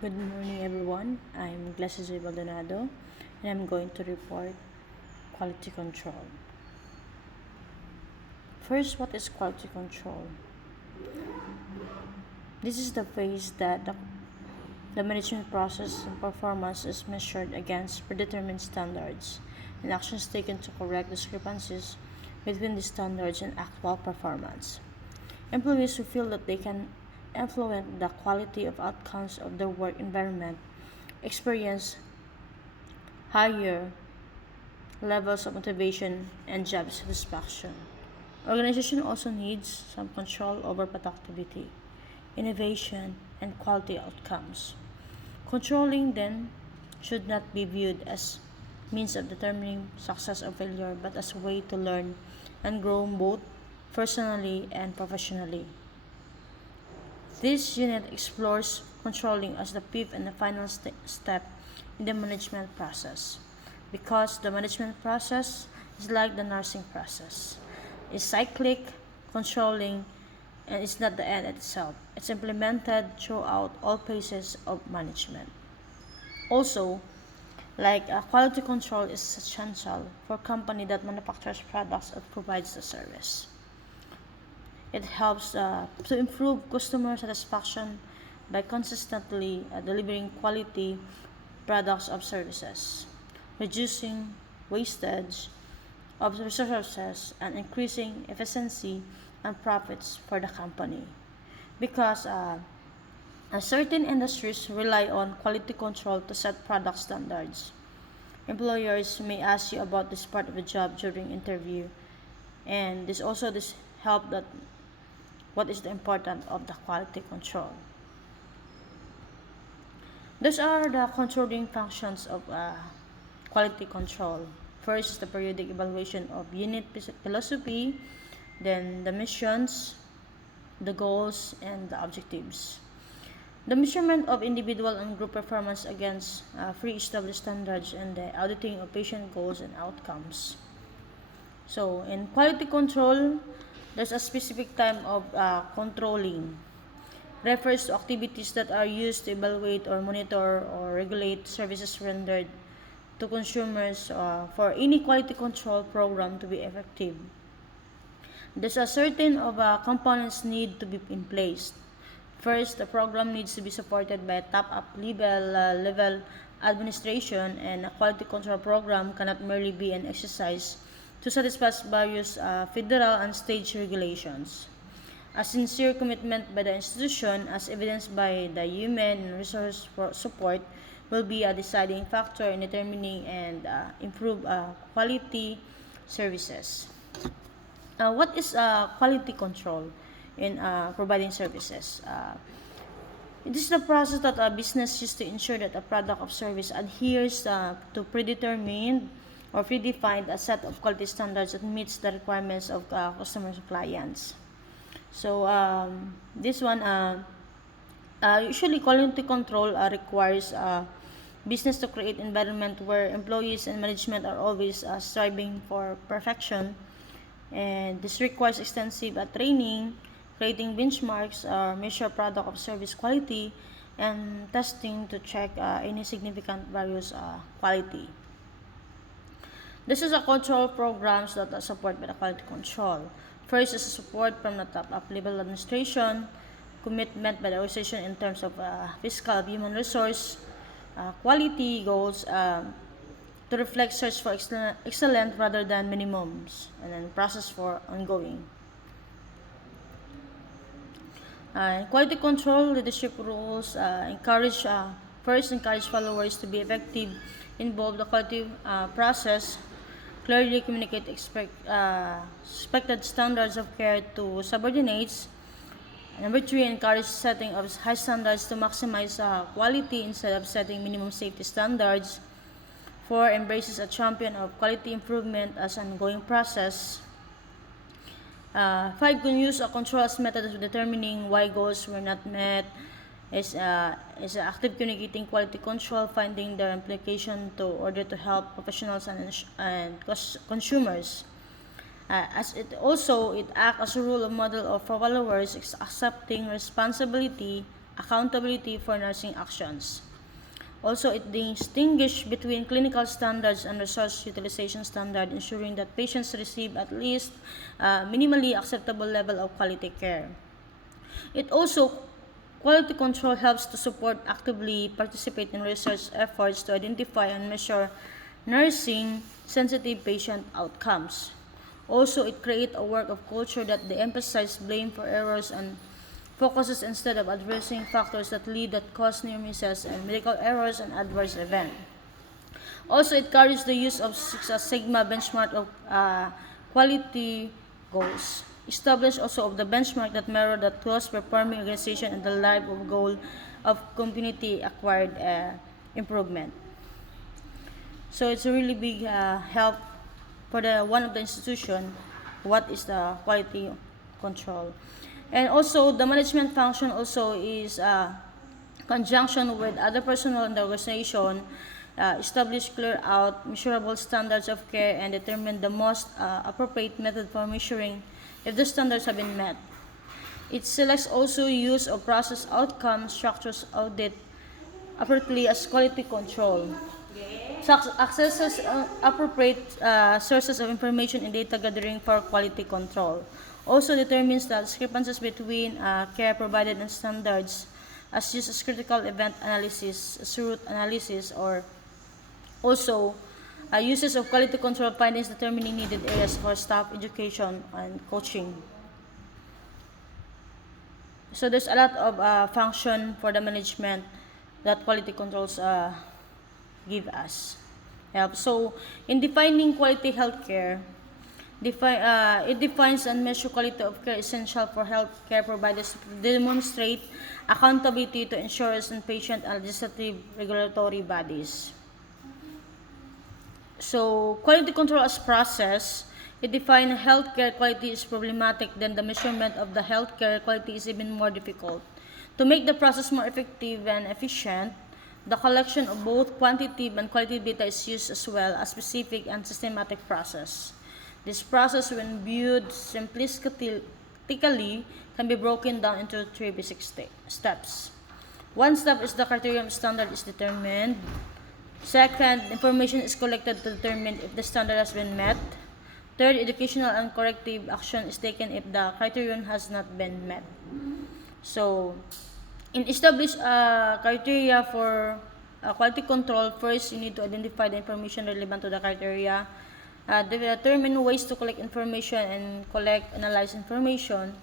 Good morning, everyone. I'm Glessie Baldonado, and I'm going to report quality control. First, what is quality control? This is the phase that the management process and performance is measured against predetermined standards and actions taken to correct discrepancies between the standards and actual performance. Employees who feel that they can influence the quality of outcomes of their work environment experience higher levels of motivation and job satisfaction. Organization also needs some control over productivity, innovation, and quality outcomes. Controlling them should not be viewed as means of determining success or failure, but as a way to learn and grow both personally and professionally. This unit explores controlling as the fifth and the final step in the management process, because the management process is like the nursing process. It's cyclic, controlling, and it's not the end itself. It's implemented throughout all phases of management. Also, quality control is essential for a company that manufactures products or provides the service. It helps to improve customer satisfaction by consistently delivering quality products or services, reducing wastage of resources, and increasing efficiency and profits for the company. Because certain industries rely on quality control to set product standards. Employers may ask you about this part of the job during interview, and this help that what is the importance of the quality control. Those are the controlling functions of quality control. First is the periodic evaluation of unit philosophy, then the missions, the goals, and the objectives. The measurement of individual and group performance against pre-established standards, and the auditing of patient goals and outcomes. So, in quality control, there's a specific time of controlling. Refers to activities that are used to evaluate or monitor or regulate services rendered to consumers for any quality control program to be effective. There's a certain of components need to be in place. First, the program needs to be supported by a top-up level administration, and a quality control program cannot merely be an exercise to satisfy various federal and state regulations. A sincere commitment by the institution, as evidenced by the human and resource support, will be a deciding factor in determining and improve quality services. What is quality control in providing services? It is the process that a business uses to ensure that a product or service adheres to predetermined or predefined a set of quality standards that meets the requirements of customers or clients. So this one, usually quality control requires business to create environment where employees and management are always striving for perfection, and this requires extensive training, creating benchmarks, measure product or service quality, and testing to check any significant various quality. This is a control programs that are supported by the quality control. First is support from the top level administration, commitment by the organization in terms of fiscal human resource, quality goals to reflect search for excellent rather than minimums, and then process for ongoing. Quality control leadership rules encourage followers to be effective, involve the quality process, clearly communicate expected standards of care to subordinates. Number three, encourage setting of high standards to maximize quality instead of setting minimum safety standards. Four, embraces a champion of quality improvement as an ongoing process. Five, can use a control as method of determining why goals were not met. Is active communicating quality control, finding their implication to order to help professionals and consumers. As it acts as a role of model of followers, accepting responsibility, accountability for nursing actions. Also, it distinguishes between clinical standards and resource utilization standards, ensuring that patients receive at least minimally acceptable level of quality care. It also quality control helps to support actively participate in research efforts to identify and measure nursing sensitive patient outcomes. Also, it creates a work of culture that de-emphasizes blame for errors and focuses instead of addressing factors that lead that cause near misses and medical errors and adverse events. Also, it carries the use of Six Sigma benchmark of quality goals. Established also of the benchmark that mirror the close performing organization and the life of goal of community acquired improvement. So it's a really big help for the one of the institution. What is the quality control? And also the management function also is conjunction with other personnel in the organization, establish clear out measurable standards of care and determine the most appropriate method for measuring if the standards have been met. It selects also use of process outcome structures audit appropriately as quality control. Accesses appropriate sources of information and data gathering for quality control. Also determines the discrepancies between care provided and standards as used as critical event analysis, as root analysis, or also uses of quality control findings determining needed areas for staff education and coaching. So there's a lot of function for the management that quality controls give us. So in defining quality healthcare, it defines and measures quality of care essential for healthcare providers to demonstrate accountability to insurers and patient and legislative regulatory bodies. So quality control as process, it defines healthcare quality is problematic, then the measurement of the healthcare quality is even more difficult. To make the process more effective and efficient, the collection of both quantitative and qualitative data is used as well as specific and systematic process. This process, when viewed simplistically, can be broken down into three basic steps. One step is the criterion standard is determined. Second, information is collected to determine if the standard has been met. Third, educational and corrective action is taken if the criterion has not been met. So, in establish criteria for quality control, first you need to identify the information relevant to the criteria, determine ways to collect information and analyze information,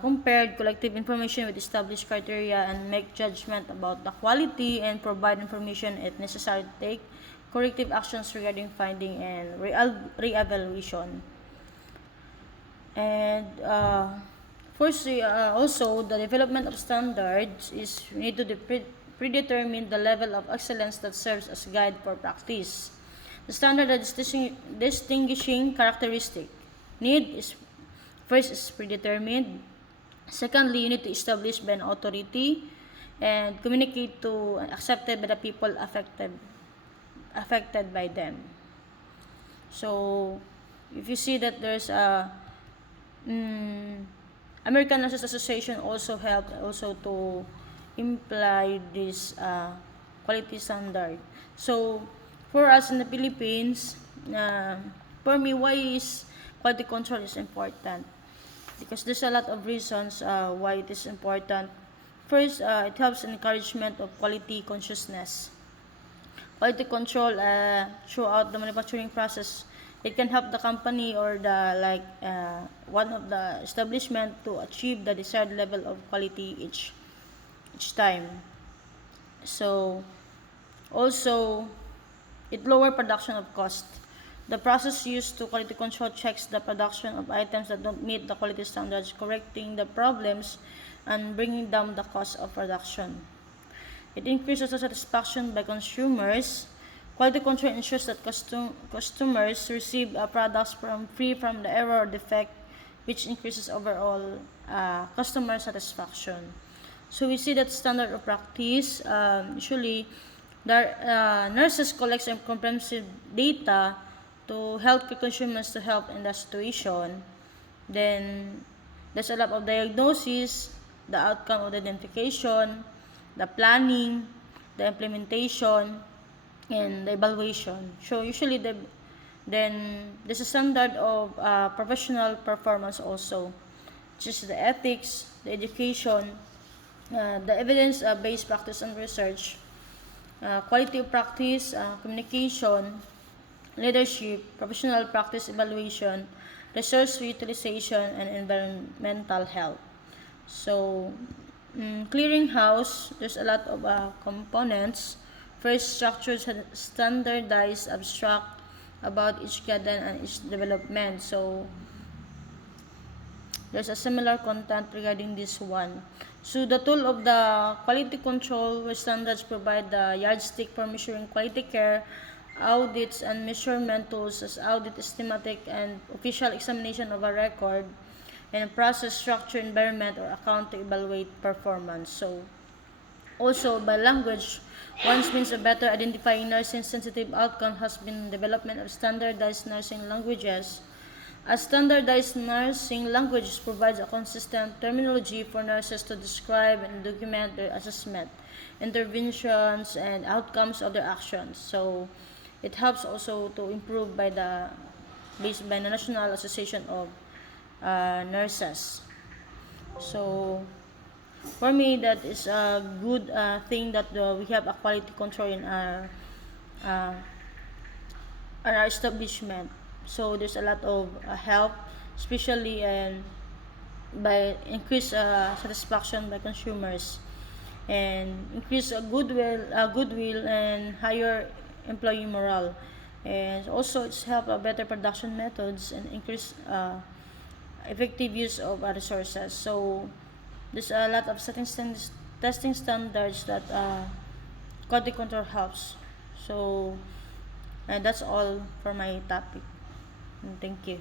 compared collective information with established criteria and make judgment about the quality and provide information if necessary to take corrective actions regarding finding and re-evaluation. And firstly, also the development of standards is we need to predetermine the level of excellence that serves as guide for practice. The standard is distinguishing characteristic. Need is first is predetermined. Secondly, you need to establish by an authority and communicate to and accepted by the people affected by them. So, if you see that there's a American Nurses Association also helped also to imply this quality standard. So, for us in the Philippines, for me, why is quality control is important? Because there's a lot of reasons why it is important. First, it helps in encouragement of quality consciousness. Quality control throughout the manufacturing process, it can help the company or the one of the establishment to achieve the desired level of quality each time. So also it lower production of cost. The process used to quality control checks the production of items that don't meet the quality standards, correcting the problems and bringing down the cost of production. It increases the satisfaction by consumers. Quality control ensures that customers receive products free from the error or defect, which increases overall customer satisfaction. So we see that standard of practice, usually the nurses collect some comprehensive data to help the consumers to help in that situation. Then there's a lot of diagnosis the outcome of the identification, the planning, the implementation, and the evaluation. So usually then there's a standard of professional performance also, which is the ethics, the education, the evidence-based practice and research, quality of practice, communication, leadership, professional practice evaluation, resource utilization, and environmental health. So, clearinghouse, there's a lot of components. First, structured, standardized, abstract about each guideline and each development. So, there's a similar content regarding this one. So, the tool of the quality control where standards provide the yardstick for measuring quality care, audits and measurement tools as audit, systematic, and official examination of a record, and process, structure, environment, or account to evaluate performance. So, also by language, one means of better identifying nursing sensitive outcome has been development of standardized nursing languages. A standardized nursing language provides a consistent terminology for nurses to describe and document their assessment, interventions, and outcomes of their actions. So, it helps also to improve based by the National Association of Nurses. So, for me, that is a good thing that we have a quality control uh, in our establishment. So, there's a lot of help, especially by increased satisfaction by consumers and increase goodwill and higher employee morale. And also, it's help better production methods and increase effective use of resources. So, there's a lot of testing standards that quality control helps. So, and that's all for my topic. And thank you.